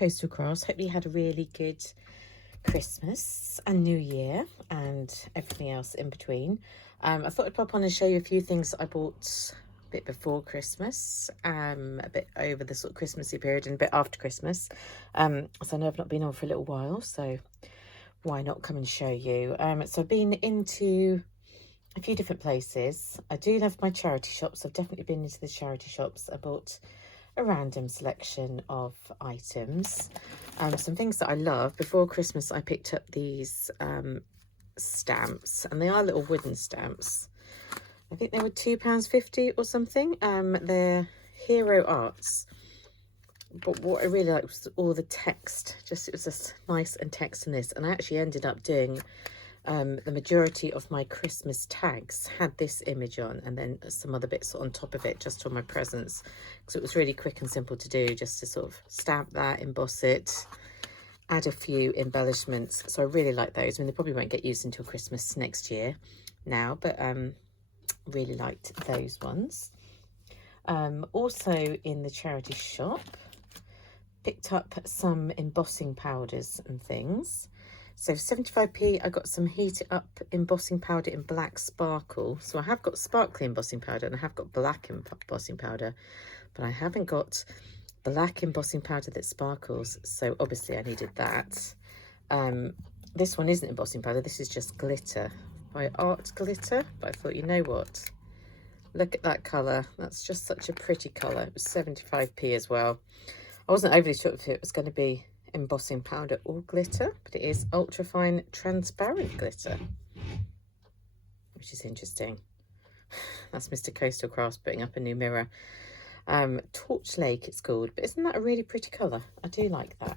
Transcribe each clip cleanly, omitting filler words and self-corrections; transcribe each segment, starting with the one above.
Coastal Cross. Hope you had a really good Christmas and New Year and everything else in between. I thought I'd pop on and show you a few things that I bought a bit before Christmas, a bit over the sort of Christmassy period and a bit after Christmas. So I know I've not been on for a little while, so why not come and show you. So I've been into a few different places. I do love my charity shops. I've definitely been into the charity shops. I bought a random selection of items, some things that I love. Before Christmas I picked up these stamps, and they are little wooden stamps. I think they were £2.50 or something. They're Hero Arts, but what I really liked was all the text. It was just nice and text in this, and I actually ended up doing the majority of my Christmas tags had this image on, and then some other bits on top of it just for my presents, because it was really quick and simple to do, just to sort of stamp that, emboss it, add a few embellishments. So I really like those. I mean, they probably won't get used until Christmas next year now, but really liked those ones. Also in the charity shop, picked up some embossing powders and things. So for 75p, I got some heated up embossing powder in black sparkle. So I have got sparkly embossing powder and I have got black embossing powder, but I haven't got black embossing powder that sparkles. So obviously I needed that. This one isn't embossing powder. This is just glitter by Art Glitter. But I thought, you know what? Look at that colour. That's just such a pretty colour. It was 75p as well. I wasn't overly sure if it was going to be embossing powder or glitter, but it is ultrafine transparent glitter, which is interesting. That's Mr. Coastal Crafts putting up a new mirror. Torch Lake it's called, but isn't that a really pretty colour? I do like that.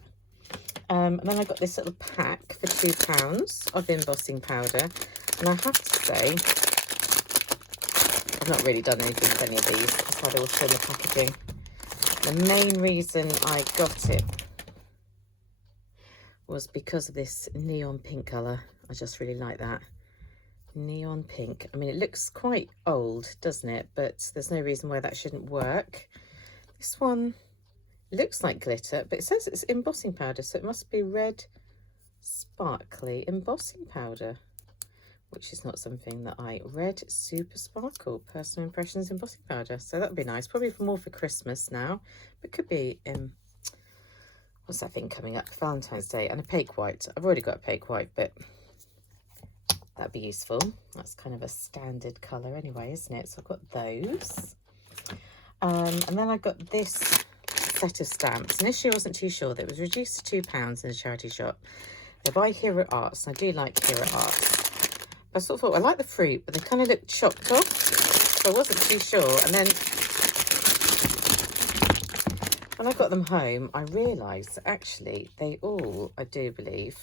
And then I got this little pack for £2 of embossing powder, and I have to say I've not really done anything with any of these. That's how they all show in the packaging. The main reason I got it was because of this neon pink colour. I just really like that. Neon pink. I mean, it looks quite old, doesn't it? But there's no reason why that shouldn't work. This one looks like glitter, but it says it's embossing powder, so it must be red sparkly embossing powder, which is not something that I read. Super Sparkle Personal Impressions embossing powder. So that would be nice. Probably more for Christmas now, but could be what's that thing coming up? Valentine's Day. And a Pake White. I've already got a Pake White, but that'd be useful. That's kind of a standard colour anyway, isn't it? So I've got those. And then I got this set of stamps. Initially I wasn't too sure. That it was reduced to £2 in the charity shop. They're by Hero Arts, and I do like Hero Arts. But I sort of thought, I like the fruit, but they kind of look chopped off. So I wasn't too sure. And then when I got them home, I realised that actually they all, I do believe,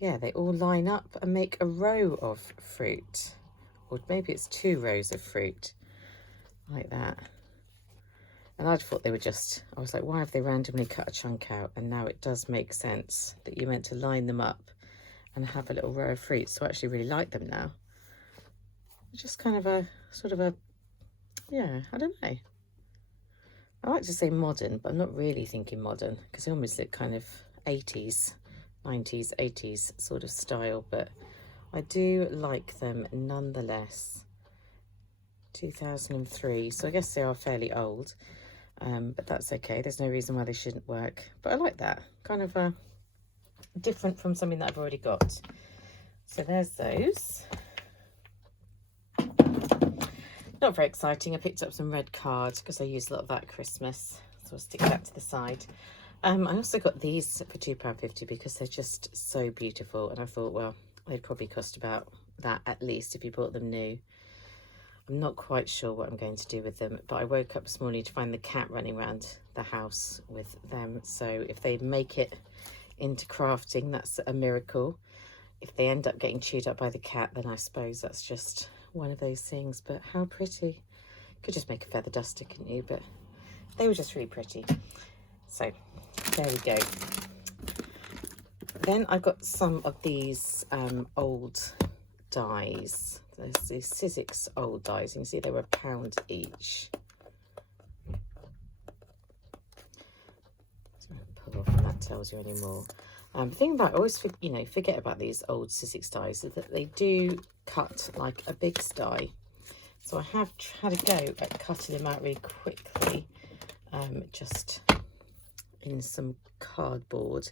yeah, they all line up and make a row of fruit. Or maybe it's 2 rows of fruit, like that. And I thought they were just, I was like, why have they randomly cut a chunk out? And now it does make sense that you're meant to line them up and have a little row of fruit. So I actually really like them now. Just kind of a, sort of a, yeah, I don't know. I like to say modern, but I'm not really thinking modern, because they almost look kind of 80s, 90s, 80s sort of style, but I do like them nonetheless. 2003, so I guess they are fairly old, but that's okay. There's no reason why they shouldn't work, but I like that. Kind of different from something that I've already got. So there's those. Not very exciting. I picked up some red cards because I used a lot of that at Christmas, so I'll stick that to the side. I also got these for £2.50 because they're just so beautiful, and I thought, well, they'd probably cost about that at least if you bought them new. I'm not quite sure what I'm going to do with them, but I woke up this morning to find the cat running around the house with them. So if they make it into crafting, that's a miracle. If they end up getting chewed up by the cat, then I suppose that's just one of those things. But how pretty. Could just make a feather duster, couldn't you? But they were just really pretty. So there we go. Then I got some of these old dies. There's these Sizzix old dies. You can see they were £1 each. So pull that tells you anymore. The thing about, I always forget about these old Sizzix dies is that they do cut like a big die. So I have had a go at cutting them out really quickly, just in some cardboard.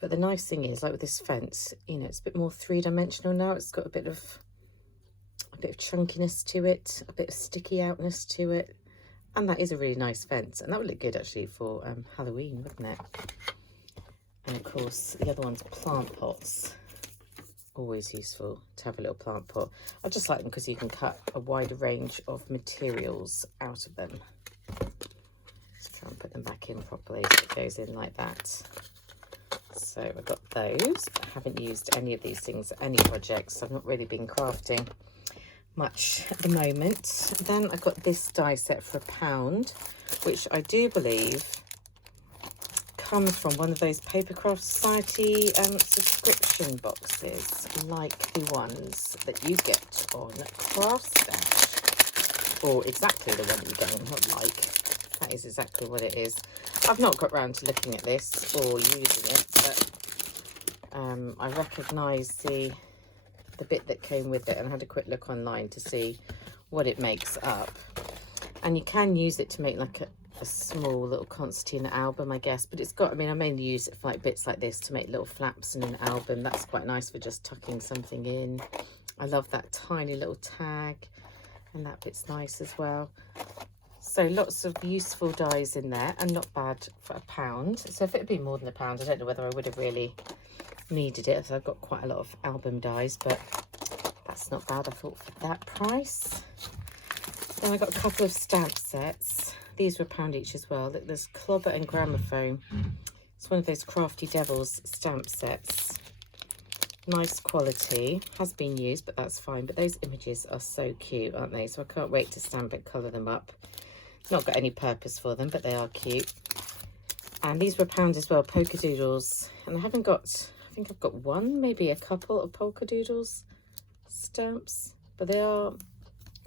But the nice thing is, like with this fence, it's a bit more three-dimensional now. It's got a bit of chunkiness to it, a bit of sticky outness to it. And that is a really nice fence. And that would look good actually for Halloween, wouldn't it? And of course, the other one's plant pots. Always useful to have a little plant pot. I just like them because you can cut a wider range of materials out of them. Let's try and put them back in properly so it goes in like that. So I've got those, but I haven't used any of these things at any projects. I've not really been crafting much at the moment. Then I got this die set for £1, which I do believe comes from one of those Papercraft Society subscription boxes, like the ones that you get on Craftstash, or exactly the one you get on, not like, that is exactly what it is. I've not got round to looking at this or using it, but I recognise the bit that came with it and had a quick look online to see what it makes up. And you can use it to make like a small little concertina album, I guess, but it's got, I mainly use it for like bits like this to make little flaps in an album. That's quite nice for just tucking something in. I love that tiny little tag, and that bit's nice as well. So lots of useful dies in there, and not bad for £1. So if it had been more than £1, I don't know whether I would have really needed it, as I've got quite a lot of album dies, but that's not bad, I thought, for that price. Then I got a couple of stamp sets. These were £1 each as well. There's Clobber and Gramophone. It's one of those Crafty Devils stamp sets. Nice quality. Has been used, but that's fine. But those images are so cute, aren't they? So I can't wait to stamp and colour them up. Not got any purpose for them, but they are cute. And these were £1 as well, polka doodles. And I haven't got, I think I've got one, maybe a couple of polka doodles stamps. But they are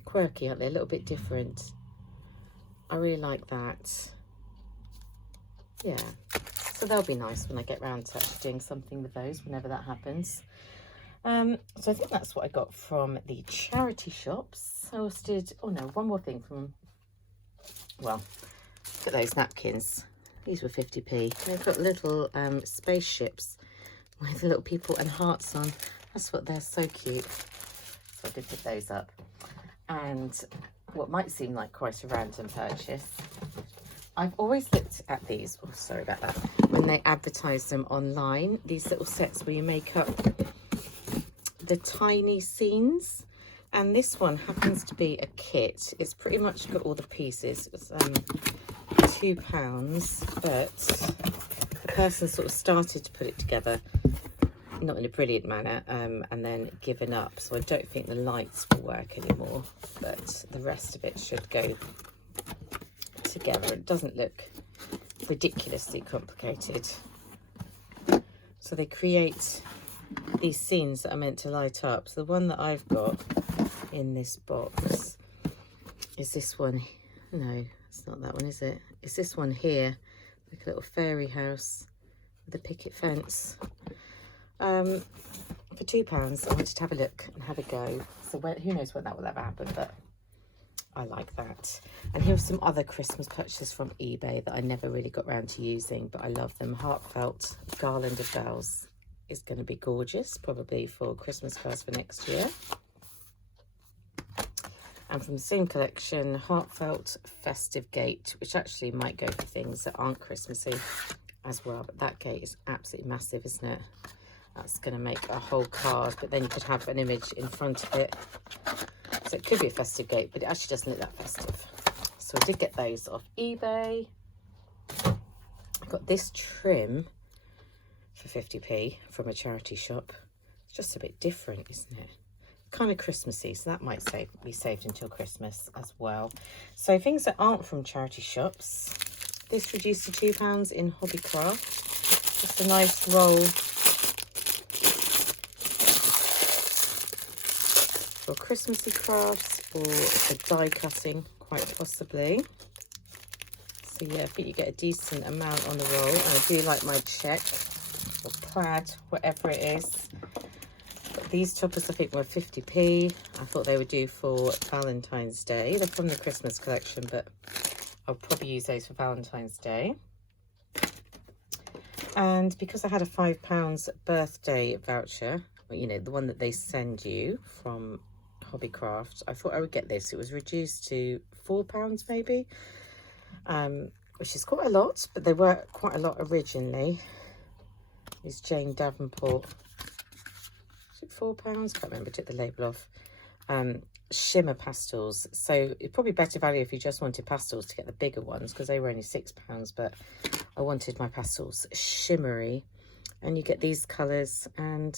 quirky, aren't they? A little bit different. I really like that. Yeah, so they'll be nice when I get round to actually doing something with those, whenever that happens. So I think that's what I got from the charity shops. I also did, oh no, one more thing from, well, look at those napkins. These were 50p. They've got little spaceships with little people and hearts on. That's what, they're so cute. So I did pick those up. And what might seem like quite a random purchase, I've always looked at these, oh sorry about that, when they advertise them online, these little sets where you make up the tiny scenes, and this one happens to be a kit. It's pretty much got all the pieces. It's £2, but the person sort of started to put it together, not in a brilliant manner, and then given up. So I don't think the lights will work anymore, but the rest of it should go together. It doesn't look ridiculously complicated. So they create these scenes that are meant to light up. So the one that I've got in this box is this one. No, it's not that one, is it? It's this one here, like a little fairy house with a picket fence. For £2, I wanted to have a look and have a go. So who knows when that will ever happen, but I like that. And here are some other Christmas purchases from eBay that I never really got around to using, but I love them. Heartfelt garland of bells is going to be gorgeous, probably for Christmas cards for next year. And from the same collection, Heartfelt Festive Gate, which actually might go for things that aren't Christmassy as well. But that gate is absolutely massive, isn't it? That's going to make a whole card, but then you could have an image in front of it. So it could be a festive gate, but it actually doesn't look that festive. So I did get those off eBay. I got this trim for 50p from a charity shop. It's just a bit different, isn't it? Kind of Christmassy, so that might be saved until Christmas as well. So things that aren't from charity shops. This reduced to £2 in Hobbycraft. Just a nice roll for Christmassy crafts or for die cutting, quite possibly. So yeah, I think you get a decent amount on the roll. And I do like my check or plaid, whatever it is. But these toppers I think were 50p. I thought they would do for Valentine's Day. They're from the Christmas collection, but I'll probably use those for Valentine's Day. And because I had a £5 birthday voucher, you know, the one that they send you from Hobbycraft, I thought I would get this. It was reduced to £4 maybe, which is quite a lot, but they were quite a lot originally. It's Jane Davenport. Is it £4? Can't remember, took the label off. Shimmer pastels. So it's probably better value if you just wanted pastels to get the bigger ones, because they were only £6, but I wanted my pastels shimmery. And you get these colours, and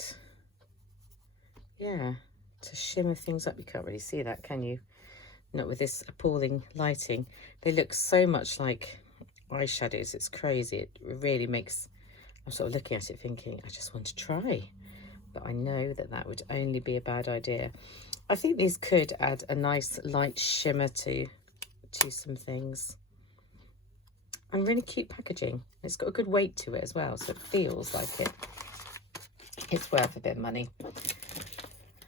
yeah, to shimmer things up. You can't really see that, can you? Not with this appalling lighting. They look so much like eyeshadows, it's crazy. It really makes, I'm sort of looking at it thinking, I just want to try, but I know that that would only be a bad idea. I think these could add a nice light shimmer to some things. And really cute packaging. It's got a good weight to it as well, so it feels like it's worth a bit of money.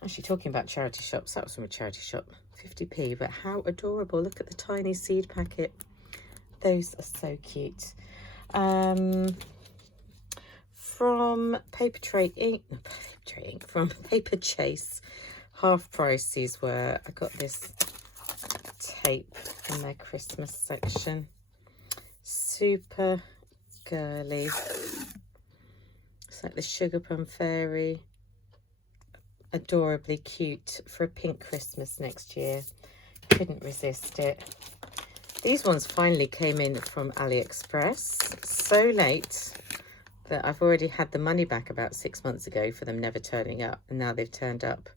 Actually, talking about charity shops, that was from a charity shop, 50p, but how adorable. Look at the tiny seed packet. Those are so cute. From Paper Tray Ink, no, Paper Tray Ink, from Paper Chase, half price these were. I got this tape in their Christmas section. Super girly. It's like the Sugar Plum Fairy. Adorably cute for a pink Christmas next year. Couldn't resist it. These ones finally came in from AliExpress so late that I've already had the money back about 6 months ago for them never turning up, and now they've turned up.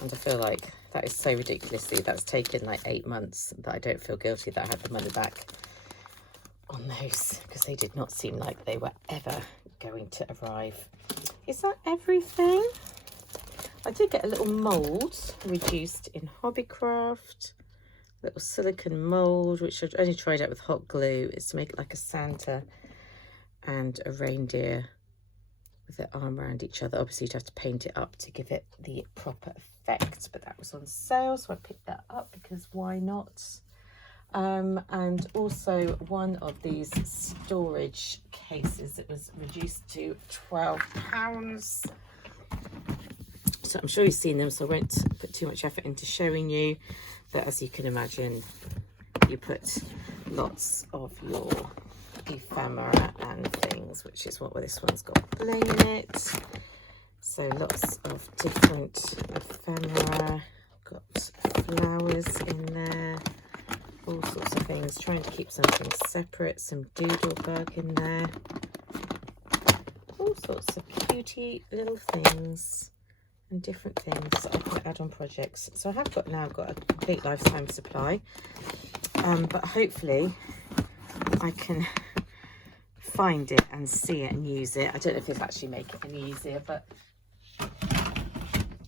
And I feel like that is so ridiculously, that's taken like 8 months, that I don't feel guilty that I had the money back on those, because they did not seem like they were ever going to arrive. Is that everything? I did get a little mould reduced in Hobbycraft, little silicone mould, which I've only tried out with hot glue. It's to make it like a Santa and a reindeer with their arm around each other. Obviously you'd have to paint it up to give it the proper effect, but that was on sale, so I picked that up because why not? And also one of these storage cases that was reduced to £12. So I'm sure you've seen them, so I won't put too much effort into showing you. But as you can imagine, you put lots of your ephemera and things, which is what this one's got bling in it. So lots of different ephemera, got flowers in there, all sorts of things, trying to keep something separate, some doodlebug in there, all sorts of cutie little things and different things that I can add on projects. So I have now got a complete lifetime supply, but hopefully I can find it and see it and use it. I don't know if this actually make it any easier, but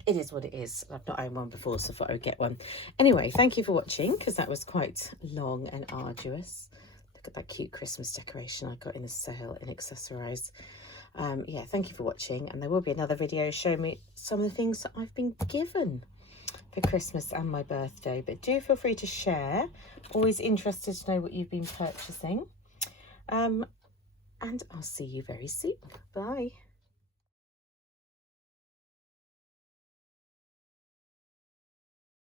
it is what it is. I've not owned one before, so I thought I would get one. Anyway, thank you for watching, because that was quite long and arduous. Look at that cute Christmas decoration I got in the sale in Accessorize. Yeah, thank you for watching, and there will be another video showing me some of the things that I've been given for Christmas and my birthday, but do feel free to share. Always interested to know what you've been purchasing, and I'll see you very soon. Bye.